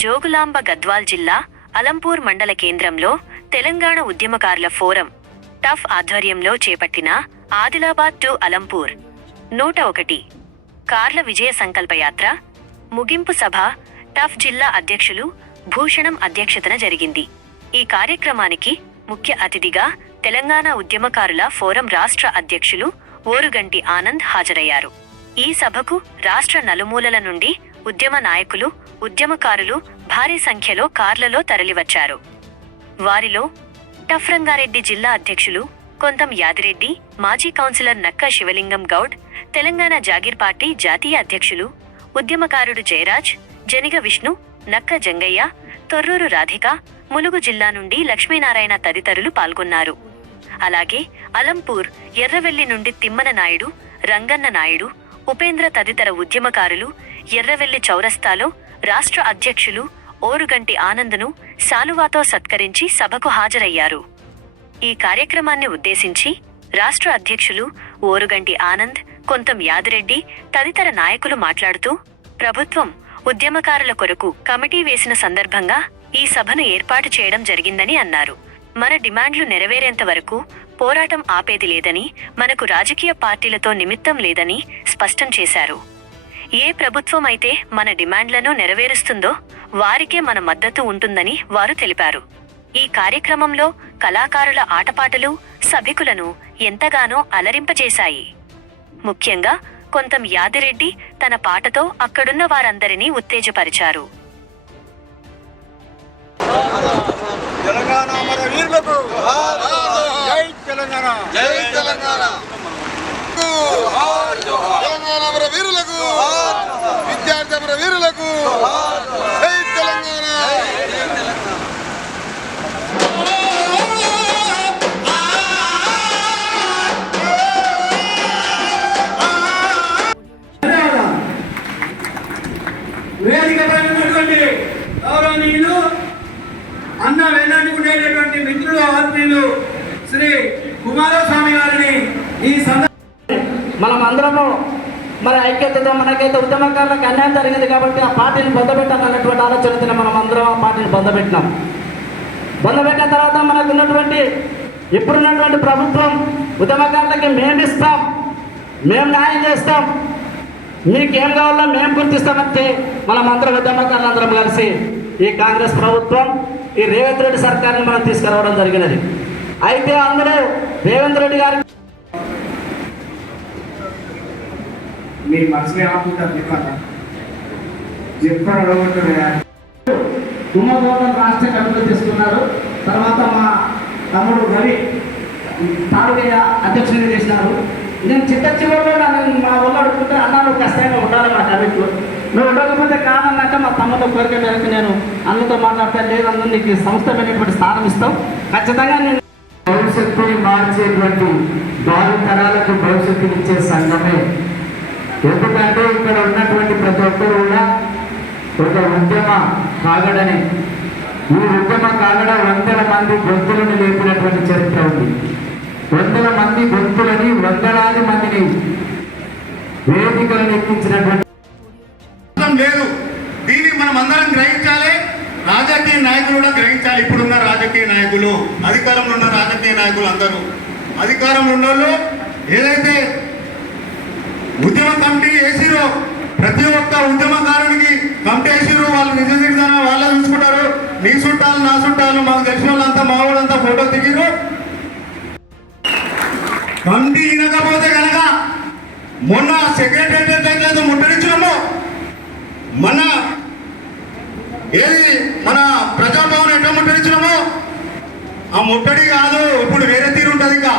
జోగులాంబ గద్వాల్ జిల్లా అలంపూర్ మండల కేంద్రంలో తెలంగాణ ఉద్యమకారుల ఫోరం టఫ్ ఆధ్వర్యంలో చేపట్టిన ఆదిలాబాద్ టు అలంపూర్ 101 కార్ల విజయ సంకల్పయాత్ర ముగింపు సభ టఫ్ జిల్లా అధ్యక్షులు భూషణం అధ్యక్షతన జరిగింది. ఈ కార్యక్రమానికి ముఖ్య అతిథిగా తెలంగాణ ఉద్యమకారుల ఫోరం రాష్ట్ర అధ్యక్షులు ఓరుగంటి ఆనంద్ హాజరయ్యారు. ఈ సభకు రాష్ట్ర నలుమూలల నుండి ఉద్యమ నాయకులు, ఉద్యమకారులు భారీ సంఖ్యలో కార్లలో తరలివచ్చారు. వారిలో టఫ్ రంగారెడ్డి జిల్లా అధ్యక్షులు కొంతం యాదిరెడ్డి, మాజీ కౌన్సిలర్ నక్క శివలింగం గౌడ్, తెలంగాణ జాగీర్ పార్టీ జాతీయ అధ్యక్షులు ఉద్యమకారుడు జయరాజ్, జనిగ విష్ణు, నక్క జంగయ్య, తొర్రూరు రాధిక, ములుగు జిల్లా నుండి లక్ష్మీనారాయణ తదితరులు పాల్గొన్నారు. అలాగే అలంపూర్, ఎర్రవెల్లి నుండి తిమ్మన నాయుడు, రంగన్న నాయుడు, ఉపేంద్ర తదితర ఉద్యమకారులు ఎర్రవెల్లి చౌరస్తాలో రాష్ట్ర అధ్యక్షులు ఓరుగంటి ఆనంద్ను శాలువాతో సత్కరించి సభకు హాజరయ్యారు. ఈ కార్యక్రమాన్ని ఉద్దేశించి రాష్ట్ర అధ్యక్షులు ఓరుగంటి ఆనంద్, కొంతం యాదిరెడ్డి తదితర నాయకులు మాట్లాడుతూ, ప్రభుత్వం ఉద్యమకారుల కొరకు కమిటీ వేసిన సందర్భంగా ఈ సభను ఏర్పాటు చేయడం జరిగిందని అన్నారు. మన డిమాండ్లు నెరవేరేంత వరకు పోరాటం ఆపేది లేదని, మనకు రాజకీయ పార్టీలతో నిమిత్తం లేదని స్పష్టం చేశారు. ఏ ప్రభుత్వం అయితే మన డిమాండ్లను నెరవేరుస్తుందో వారికే మన మద్దతు ఉంటుందని వారు తెలిపారు. ఈ కార్యక్రమంలో కళాకారుల ఆటపాటలు సభికులను ఎంతగానో అలరింపచేశాయి. ముఖ్యంగా కొంతం యాదిరెడ్డి తన పాటతో అక్కడున్న వారందరినీ ఉత్తేజపరిచారు. గౌరవనీయులు అన్న వేదాంతుడైనటువంటి మిత్రులు ఆత్మీయులు శ్రీ కుమారస్వామి గారిని ఈ మనం అందరము మన ఐక్యతతో మనకైతే ఉద్యమకారులకు అన్యాయం జరిగింది కాబట్టి ఆ పార్టీని పొందబెట్టాలన్నటువంటి ఆలోచనతో మనం అందరం ఆ పార్టీని పొందబెట్టినాం. పొందబెట్టిన తర్వాత మనకు ఉన్నటువంటి ఇప్పుడున్నటువంటి ప్రభుత్వం ఉద్యమకారులకి మేము ఇస్తాం, మేము న్యాయం చేస్తాం, మీకేం కావాలో మేము గుర్తిస్తామంటే మనం అందరం ఉద్యమకారులందరం కలిసి ఈ కాంగ్రెస్ ప్రభుత్వం, ఈ రేవంత్ రెడ్డి సర్కార్ని మనం తీసుకురావడం జరిగినది. అయితే అందరూ రేవంత్ రెడ్డి గారు మీ మనసులో ఏమనుకుంటారు చెప్పారు అడగొట్టుగా తుమ్మగౌడ రాష్ట్ర కమిటీ తీసుకున్నారు. తర్వాత మా తమ్ముడు రవి తాడుగయ్య అధ్యక్షుడిగా చేసినారు. నేను చివరిలో మా ఊళ్ళో అడుగుతుంటే అన్నాను కష్టంగా ఉండాలి మా కమిటీలో, నువ్వు ఉండకపోతే కాదన్నాక మా తమ్ముడు కోరిక మేరకు నేను అన్నతో మాట్లాడితే లేదన్న నీకు సంస్థమైనటువంటి స్థానం ఇస్తాం, ఖచ్చితంగా నేను భవిష్యత్తుని మార్చేటువంటి భావి తరాలకు భవిష్యత్తుని ఇచ్చే సంఘమే. ఎందుకంటే ఇక్కడ ఉన్నటువంటి ప్రతి ఒక్కరు కూడా ఒక ఉద్యమ కాగడని, ఈ ఉద్యమ కాగడ వందల మంది గొంతులను లేపినటువంటి చరిత్ర ఉంది. వందల మంది గొంతులని, వందలాది మందిని వేదికలను ఎక్కించినటువంటి లేదు. దీన్ని మనం అందరం గ్రహించాలి, రాజకీయ నాయకులు కూడా గ్రహించాలి. ఇప్పుడున్న రాజకీయ నాయకులు, అధికారంలో ఉన్న రాజకీయ నాయకులు అందరూ, అధికారంలో ఉన్న వాళ్ళు ఏదైతే ఉద్యమ కమిటీ వేసిరో, ప్రతి ఒక్క ఉద్యమకారునికి కమిటీ వేసిరో వాళ్ళు నిజ నిర్ధారణ వాళ్ళే చూసుకుంటారు. నీ చుట్టాలు నా చుట్టాలు మాకు తెలిసిన వాళ్ళంతా మా వాళ్ళంతా ఫోటో దిగిరు. కమిటీ వినకపోతే కనుక మొన్న సెక్రటేరియట్ అయితే ముట్టడించాము, మన ఏది మన ప్రజాభవన్ ఎట్లా ముట్టడించినామో ఆ ముట్టడి కాదు, ఇప్పుడు వేరే తీరు ఉంటుంది. ఇంకా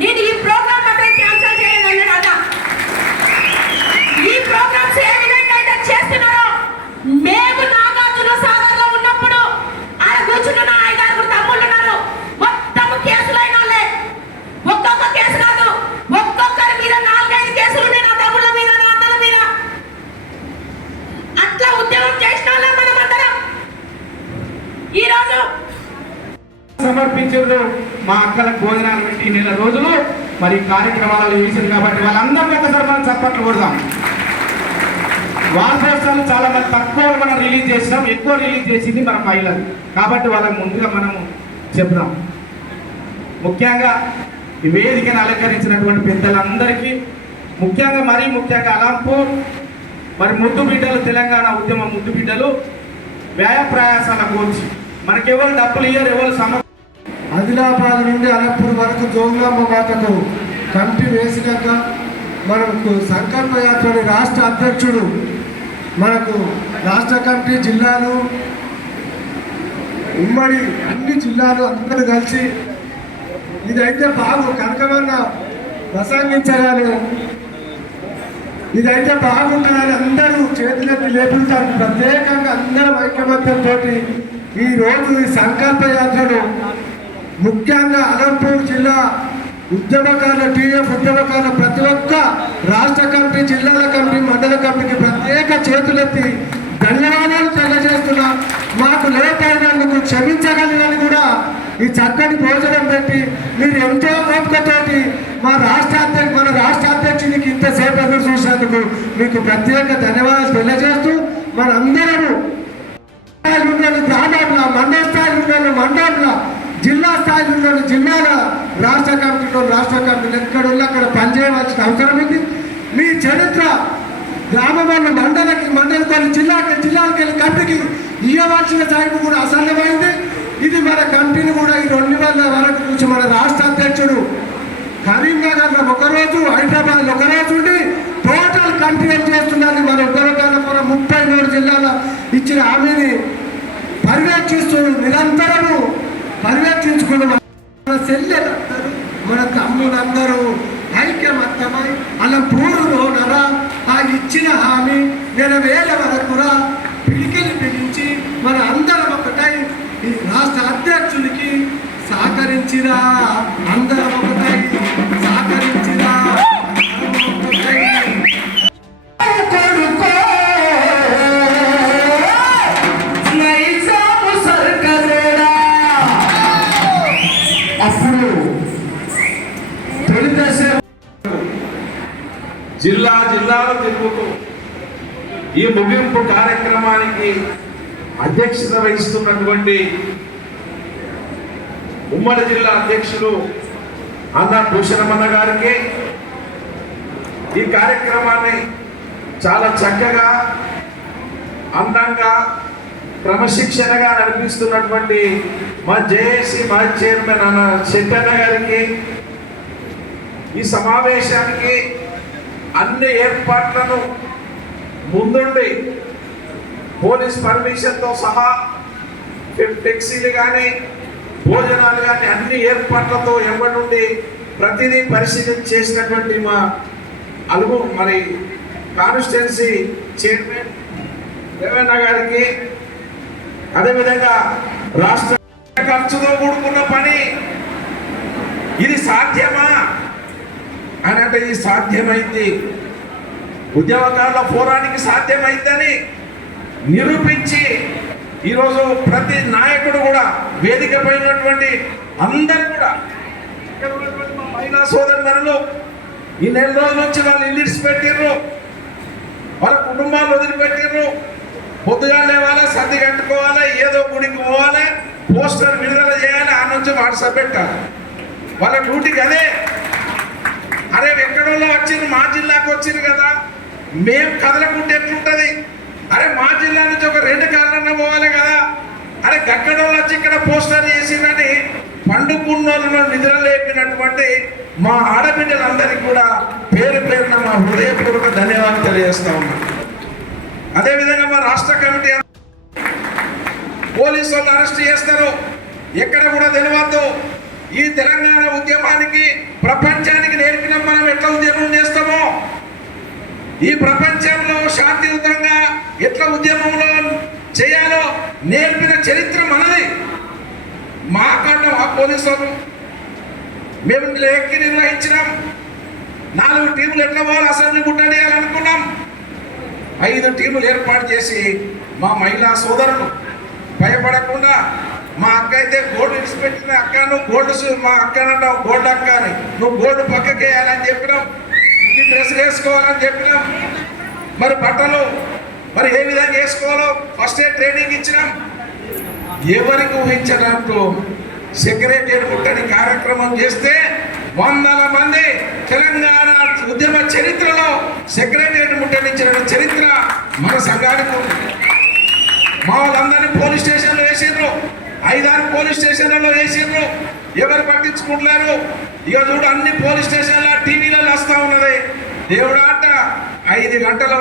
నేను ఈ ప్రోగ్రామ్ మాత్రం క్యాన్సిల్ చేయలేను కదా. ఈ ప్రోగ్రామ్స్ ఏ విధంగా అయితే చేస్తున్నారో, మేము నాగార్జున సాగర్లో ఉన్నప్పుడు ఆడ కూర్చున్న 5-6 తమ్ముళ్ళు ఉన్నారు. మొత్తం కేసులైన వాళ్ళే, ఒక్కొక్క కేసు కాదు, ఒక్కొక్కరి మీద 4-5 కేసులు ఉన్నాయి. నా తమ్ముళ్ళ మీద, నా అన్నల మీద. అట్లా ఉద్యమం చేసిన వాళ్ళం మనం అందరం. ఈరోజు సమర్పించారు మా అక్కలకు భోజనాలు పెట్టి నెల రోజులు మరి కార్యక్రమాలలో వేసింది కాబట్టి వాళ్ళందరినీ ఒకసారి మనం చప్పట్లు కొడదాం. వాల్పోస్టర్లు చాలా మంది తక్కువ మనం రిలీజ్ చేసినాం, ఎక్కువ రిలీజ్ చేసింది మన మహిళలు. కాబట్టి వాళ్ళకి ముందుగా మనము చెప్దాం. ముఖ్యంగా ఈ వేదికను అలంకరించినటువంటి పెద్దలందరికీ, ముఖ్యంగా మరీ ముఖ్యంగా అలంపూర్ మరి ముద్దు బిడ్డలు, తెలంగాణ ఉద్యమ ముద్దు బిడ్డలు వ్యయ ప్రయాసాల కోర్చి మనకెవరు డబ్బులు ఇయ్యరు, ఎవరు ఆదిలాబాద్ నుండి అలంపూర్ వరకు జోగులాంబ మాతకు కమిటీ వేసినాక మనకు సంకల్ప యాత్రని రాష్ట్ర అధ్యక్షుడు, మనకు రాష్ట్ర కమిటీ, జిల్లాలు, ఉమ్మడి అన్ని జిల్లాలు అందరూ కలిసి ఇదైతే కనకమన్న ప్రసంగించగానే ఇదైతే బాగుంటుందని అందరూ చేతులెత్తి లేపుతారు. ప్రత్యేకంగా అందరం ఐకమత్యంతో ఈరోజు ఈ సంకల్ప యాత్రను ముఖ్యంగా అలంపూర్ జిల్లా ఉద్యమకారుల, టీఎఫ్ ఉద్యమకారుల ప్రతి ఒక్క రాష్ట్ర కమిటీ, జిల్లాల కమిటీ, మండల కమిటీకి ప్రత్యేక చేతులెత్తి ధన్యవాదాలు తెలియజేస్తున్నా. మాకు లేట్ అయినందుకు క్షమించగలని కూడా ఈ చక్కటి భోజనం పెట్టి మీరు ఎంతో ఓపికతోటి మన రాష్ట్ర అధ్యక్షునికి ఇంతసేపు ఎదురు చూసినందుకు మీకు ప్రత్యేక ధన్యవాదాలు తెలియజేస్తూ మనందరము గ్రామంలో, మండల స్థాయిలో మండలంలో, జిల్లా స్థాయిలో జిల్లాల రాష్ట్ర కమిటీలు ఎక్కడున్నా అక్కడ పనిచేయవలసిన అవసరం ఉంది. మీ చరిత్ర గ్రామంలో మండలికి జిల్లాలకు వెళ్ళి కమిటీకి ఇవ్వవలసిన టైం కూడా అసహ్యమైంది. ఇది మన కమిటీని కూడా ఈ 2 వరకు నుంచి మన రాష్ట్ర అధ్యక్షుడు కరీంనగర్లో ఒకరోజు, హైదరాబాద్లో ఒకరోజు ఉండి టోటల్ కంటిన్యూ చేస్తున్నది. మన ఉత్తరాఖండ్ 33 జిల్లాల ఇచ్చిన హామీని పర్యవేక్షిస్తూ నిరంతరము పర్యవేక్షించుకున్న మన చెల్లెలందరూ, మన తమ్ములందరూ ఐక్యమత్యమై అలా పూర్వనరా ఆ ఇచ్చిన హామీ నెరవేల వరకురా పిలికిలి పిలిచి మన అందరం ఒకటై ఈ రాష్ట్ర అధ్యక్షునికి సహకరించిరా, అందరం ఒకటై సహకరించిరా. అప్పుడు జిల్లాలు తిరుగుతూ ఈ ముగింపు కార్యక్రమానికి అధ్యక్షత వహిస్తున్నటువంటి ఉమ్మడి జిల్లా అధ్యక్షులు అన్న భూషణమన్న గారికి, ఈ కార్యక్రమాన్ని చాలా చక్కగా, అందంగా, క్రమశిక్షణగా నడిపిస్తున్నటువంటి మా జేఏసీ మాజీ చైర్మన్ అన్న శెట్టన్న గారికి, ఈ సమావేశానికి అన్ని ఏర్పాట్లను ముందుండి పోలీస్ పర్మిషన్తో సహా ఫ్లెక్సీలు కానీ, భోజనాలు కానీ అన్ని ఏర్పాట్లతో నుండి ప్రతిదీ పరిశీలన చేసినటువంటి మా మరి కాన్స్టిట్యున్సీ చైర్మన్ రేవన్న గారికి, అదేవిధంగా రాష్ట్ర ఖర్చుతో కూడుకున్న పని, ఇది సాధ్యమా అని అంటే ఇది సాధ్యమైంది, ఉద్యమకారుల పోరాటానికి సాధ్యమైందని నిరూపించి ఈరోజు ప్రతి నాయకుడు కూడా, వేదిక పైనటువంటి అందరూ కూడా, ఇక్కడ ఉన్నటువంటి మా మహిళా సోదరులు ఈ 4 రోజుల నుంచి వాళ్ళు ఇల్లు పెట్టిర్రు, వాళ్ళ కుటుంబాలు వదిలిపెట్టిర్రు. పొద్దుగా లేవాలా, సర్ది కట్టుకోవాలా, ఏదో గుడికి పోవాలి, పోస్టర్ విడుదల చేయాలి, ఆ నుంచి వాట్సాప్ పెట్టాలి. వాళ్ళ డ్యూటీకి అదే. అరే ఎక్కడోళ్ళో వచ్చింది, మా జిల్లాకు వచ్చింది కదా, మేము కదలకుంటే ఎట్లుంటుంది? అరే మా జిల్లా నుంచి ఒక 2 కార్లన్నా పోవాలి కదా. అరే గక్కడోళ్ళు వచ్చి ఇక్కడ పోస్టర్ చేసిందని పండుకున్నోళ్ళను నిద్ర లేపినటువంటి మా ఆడబిడ్డలందరికీ కూడా పేరు పేరున మా హృదయపూర్వక ధన్యవాదాలు తెలియజేస్తా ఉన్నాం. అదేవిధంగా మా రాష్ట్ర కమిటీ పోలీసు వాళ్ళు అరెస్ట్ చేస్తారు, ఎక్కడ కూడా తెలియదు. ఈ తెలంగాణ ఉద్యమానికి ప్రపంచానికి నేర్పిన మనం ఎట్లా ఉద్యమం చేస్తామో, ఈ ప్రపంచంలో శాంతియుతంగా ఎట్లా ఉద్యమంలో చేయాలో నేర్పిన చరిత్ర మనది. మా కన్నా ఆ పోలీసులు మేము లెక్కి నిర్వహించినాం. 4 టీములు ఎట్లా పోవాలి, అసెంబ్లీ గుట్టడేయాలనుకున్నాం. 5 టీములు ఏర్పాటు చేసి మా మహిళా సోదరులు భయపడకుండా, మా అక్క అయితే గోల్డ్ ఇడిచిపెట్టిన అక్క, నువ్వు గోల్డ్, మా అక్కనంటావు గోల్డ్ అక్క అని, నువ్వు గోల్డ్ పక్కకి వేయాలని చెప్పినాం. ఈ డ్రెస్సులు వేసుకోవాలని చెప్పినాం. మరి బట్టలు మరి ఏ విధంగా చేసుకోవాలో ఫస్ట్ ఎయిడ్ ట్రైనింగ్ ఇచ్చినాం. ఎవరికి ఊహించినట్టు సెక్రటేరియట్ ముట్టడి కార్యక్రమం చేస్తే 100 మంది తెలంగాణ ఉద్యమ చరిత్రలో సెక్రటేరియట్ ముట్టడించిన చరిత్ర మన సంఘానికి ఉంది. మా వాళ్ళందరినీ పోలీస్ స్టేషన్లో వేసిండ్రు, 5-6 పోలీస్ స్టేషన్లలో వేసిండ్రు, ఎవరు పట్టించుకుంటున్నారు. ఇక చూడు అన్ని పోలీస్ స్టేషన్ల టీవీలలో వస్తూ ఉన్నది. దేవుడాట 5 గంటల